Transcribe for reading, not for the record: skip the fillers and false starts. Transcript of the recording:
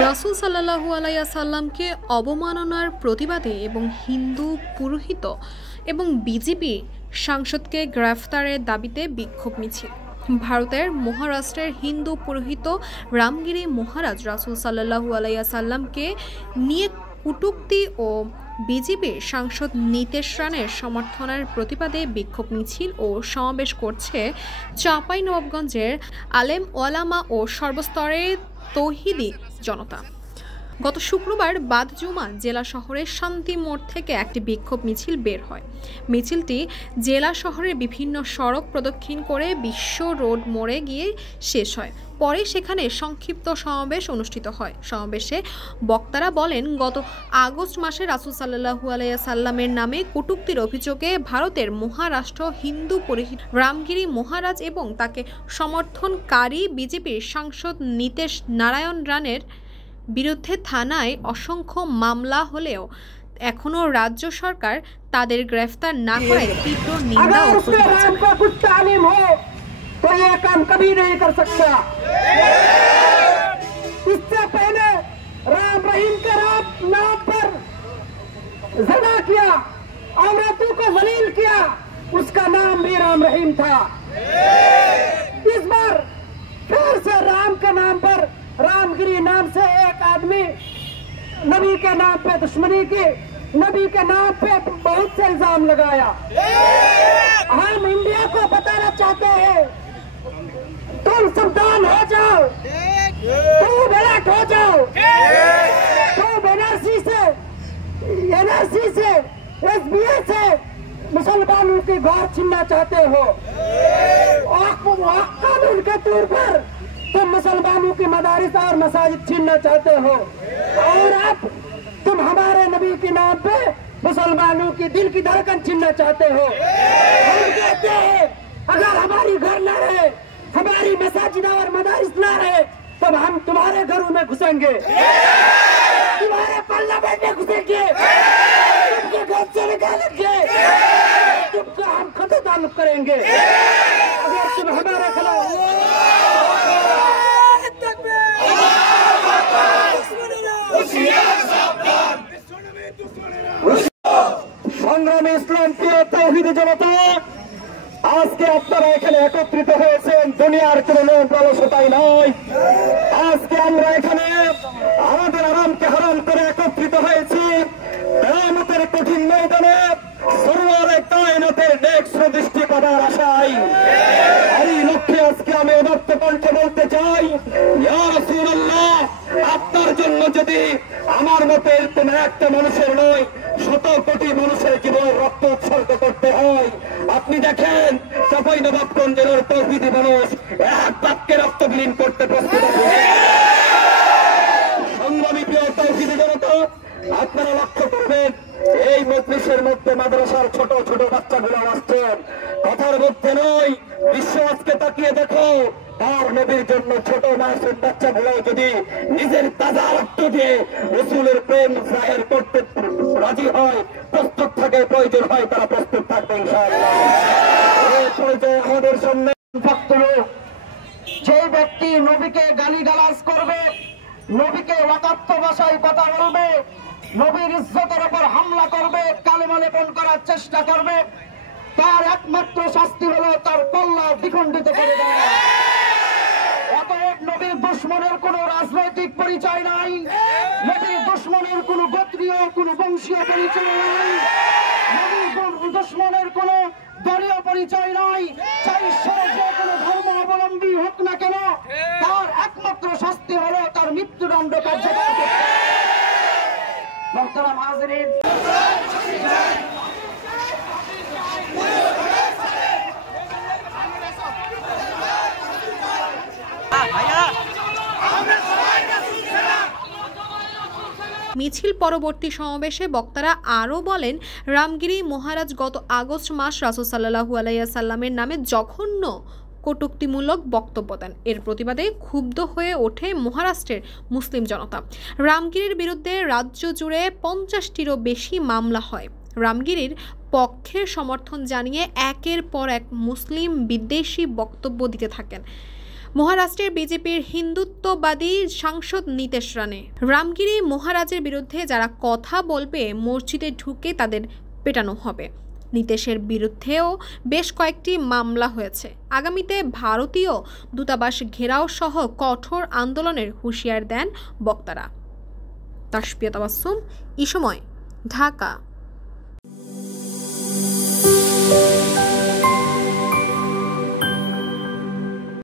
রাসূল সাল্লাল্লাহু আলাইহি ওয়াসাল্লামকে অবমাননার প্রতিবাদে এবং হিন্দু পুরোহিত এবং বিজেপি সাংসদকে গ্রেফতারের দাবিতে বিক্ষোভ মিছিল। ভারতের মহারাষ্ট্রের হিন্দু পুরোহিত রামগিরি মহারাজ রাসূল সাল্লাল্লাহু আলাইহি ওয়াসাল্লামকে নিয়ে কটূক্তি ও বিজেপির সাংসদ নীতেশ রানের সমর্থনের প্রতিবাদে বিক্ষোভ মিছিল ও সমাবেশ করছে চাঁপাইনবাবগঞ্জের আলেম ওলামা ও সর্বস্তরের তৌহিদি জনতা। গত শুক্রবার বাদ জুমা জেলা শহরের শান্তি মোড় থেকে একটি বিক্ষোভ মিছিল বের হয়। মিছিলটি জেলা শহরের বিভিন্ন সড়ক প্রদক্ষিণ করে বিশ্ব রোড মোড়ে গিয়ে শেষ হয়। পরে সেখানে সংক্ষিপ্ত সমাবেশ অনুষ্ঠিত হয়। সমাবেশে বক্তারা বলেন, গত আগস্ট মাসে রাসূল সাল্লাল্লাহু আলাইহি ওয়াসাল্লামের নামে কটূক্তির অভিযোগে ভারতের মহারাষ্ট্র হিন্দু পুরোহিত রামগিরি মহারাজ এবং তাকে সমর্থনকারী বিজেপির সাংসদ নীতেশ নারায়ণ রানের বিরুদ্ধে থানায় অসংখ্য মামলা হলেও এখনো রাজ্য সরকার তাদের গ্রেফতার না করায় তীব্র নিন্দা ও প্রতিবাদ জানায়। तो ये काम कभी नहीं कर सकता। इससे पहले राम रहीम के नाम पर ज़िना किया, औरतों को जलील किया, उसका नाम भी राम रहीम था। इस बार फिर से राम के नाम पर रामगिरी नाम से एक आदमी नबी के नाम पे दुश्मनी की, नबी के नाम पे बहुत से इल्जाम लगाया। हम इंडिया को बताना चाहते हैं, तुम सावधान हो जाओ, तुम अलर्ट हो जाओ, तुम एनआरसी से एसबीए से मुसलमानों की गौर छीनना चाहते हो। कानून के तौर पर तुम मुसलमानों की मदारिस और मसाजिद छीनना चाहते हो, और अब तुम हमारे नबी के नाम पे मुसलमानों की दिल की धड़कन छीनना चाहते हो। हम कहते हैं, अगर हमारी घर न रहे, हमारी मसाजिद और मदारिस ना रहे, तब हम तुम्हारे घरों में घुसेंगे, तुम्हारे पार्लियामेंट में घुसेंगे, तुमके घर से निकालेंगे, तुमको हम खतरे ताल्लुक करेंगे अगर तुम हमारे खिलाफ। সংগ্রামী ইসলাম প্রিয় তৌহিদি জনতা, আজকে আপনারা এখানে একত্রিত হয়েছেন দুনিয়ার কোন লোক লালসতাই নয়। আজকে আমরা এখানে আমাদের আরামকে হারাম করে একত্রিত হয়েছি কিয়ামতের কঠিন ময়দানে সরওয়ারে কায়নাতের নেক্সট দৃষ্টি পাবার আশায়। এই লক্ষ্যে আজকে আমি উদাত্ত কণ্ঠে বলতে চাই, ইয়া রাসূলুল্লাহ, আপনার জন্য যদি আমার মতে কোনো একটা মানুষের নয়, শত কোটি মানুষের জীবন রক্ত উৎসর্গ করতে হয়। আপনি দেখেন চাঁপাইনবাবগঞ্জ জেলার তৌহিদি মানুষ এক বাক্যে রক্ত বিলীন করতে প্রস্তুত আছে। সংগ্রামী প্রিয় তৌহিদি জনতা, আপনারা লক্ষ্য করবেন এই মজলিসের মধ্যে মাদ্রাসার ছোট ছোট বাচ্চাগুলো আসছেন। কথার মধ্যে নয়, বিশ্ব আজকে তাকিয়ে দেখো, তার নবীর জন্য ছোট মাসুম বাচ্চাগুলো যদি নিজের তাজা রক্ত দিয়ে রাসূলের প্রেম জাহির করতে রাজি হয়, প্রস্তুত থাকে, প্রয়োজন হয় তারা প্রস্তুত থাকবে ইনশাআল্লাহ। এই পর্যায়ে আমাদের সামনে যে ব্যক্তি নবীকে গালিগালাজ করবে, নবীকে ওয়াকাত্ত ভাষায় কথা বলবে, নবীর ইজ্জতের উপর হামলা করবে, কালেমা লেপন করার চেষ্টা করবে, তার একমাত্র শাস্তি হলো তার কল্লা দ্বিখণ্ডিত করে দেওয়া। অতএব নবীর দুশ্মনের কোন রাজনৈতিক পরিচয় নাই, নবীর দুশ্মনের কোন গোত্রীয় কোন বংশীয় পরিচয় নাই, নবীর দুশ্মনের কোন দলীয় পরিচয় নাই। চাই সে যে কোনো ধর্ম অবলম্বী হোক না কেন, তার একমাত্র শাস্তি হলো তার মৃত্যুদণ্ড কার্যকর করতে। মোহতারাম হাজিরিন, মিছিল পরবর্তী সমাবেশে বক্তারা আরও বলেন, রামগিরি মহারাজ গত আগস্ট মাস রাসূল সাল্লাল্লাহু আলাইহি ওয়াসাল্লামের নামে জঘন্য কটূক্তিমূলক বক্তব্য দেন। এর প্রতিবাদে ক্ষুব্ধ হয়ে ওঠে মহারাষ্ট্রের মুসলিম জনতা। রামগিরির বিরুদ্ধে রাজ্য জুড়ে 50টিরও বেশি মামলা হয়। রামগিরির পক্ষে সমর্থন জানিয়ে একের পর এক মুসলিম বিদ্বেষী বক্তব্য দিতে থাকেন। মহারাষ্ট্রের বিজেপির হিন্দুত্ববাদী সাংসদ নীতেশ রানে রামগিরি মহারাজের বিরুদ্ধে যারা কথা বলবে মসজিদে ঢুকে তাদের পেটানো হবে। নীতেশের বিরুদ্ধেও বেশ কয়েকটি মামলা হয়েছে। আগামীতে ভারতীয় দূতাবাস ঘেরাও সহ কঠোর আন্দোলনের হুঁশিয়ার দেন বক্তারা। তাসফিয়া তাবাসসুম, এই সময়, ঢাকা।